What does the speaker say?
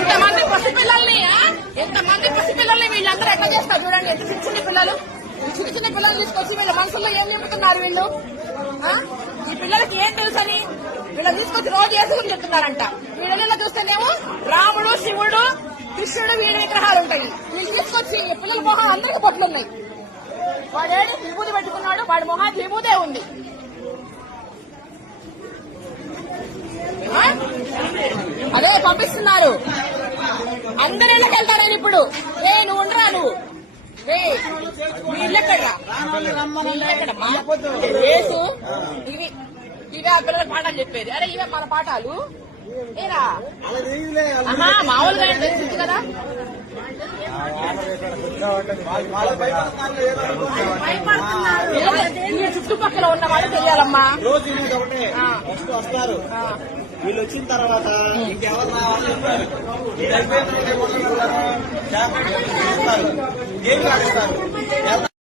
ఇంతమంది పసిపిల్లల్ని వీళ్ళందరూ ఎట్లా చేస్తారు చూడండి. ఎంత చిన్న చిన్న పిల్లలు, చిన్న చిన్న పిల్లలు తీసుకొచ్చి వీళ్ళ మనసులో ఏం నింపుతున్నారు వీళ్ళు. ఈ పిల్లలకి ఏం తెలుసని వీళ్ళని తీసుకొచ్చి రోజు వేసుకుని చెప్తున్నారంట. వీళ్ళలో చూస్తేనేమో రాముడు, శివుడు, కృష్ణుడు, వీడి విగ్రహాలు ఉంటాయి. వీళ్ళు తీసుకొచ్చి పిల్లల మొహం అందరికి పొట్లున్నాయి. వాడేడు విభూతి పెట్టుకున్నాడు, వాడి మొహానికి విభూతే ఉంది. అదే పంపిస్తున్నారు. అందరు ఇళ్ళకి వెళ్తారని ఇప్పుడు. నువ్వు ఉండరా, నువ్వు మీ ఇల్లెక్కడరా, రేసు ఇవి ఇవే ఆ పిల్లల పాఠాలు చెప్పేది. అరే ఇవే మన పాఠాలు ఏరా మామూలుగా తెలిసింది కదా. చుట్టుపక్కల ఉన్న వాళ్ళు తెలియాలమ్మా. వీళ్ళు వచ్చిన తర్వాత ఇంకెవరు రావాలి, ఏం రాస్తారు.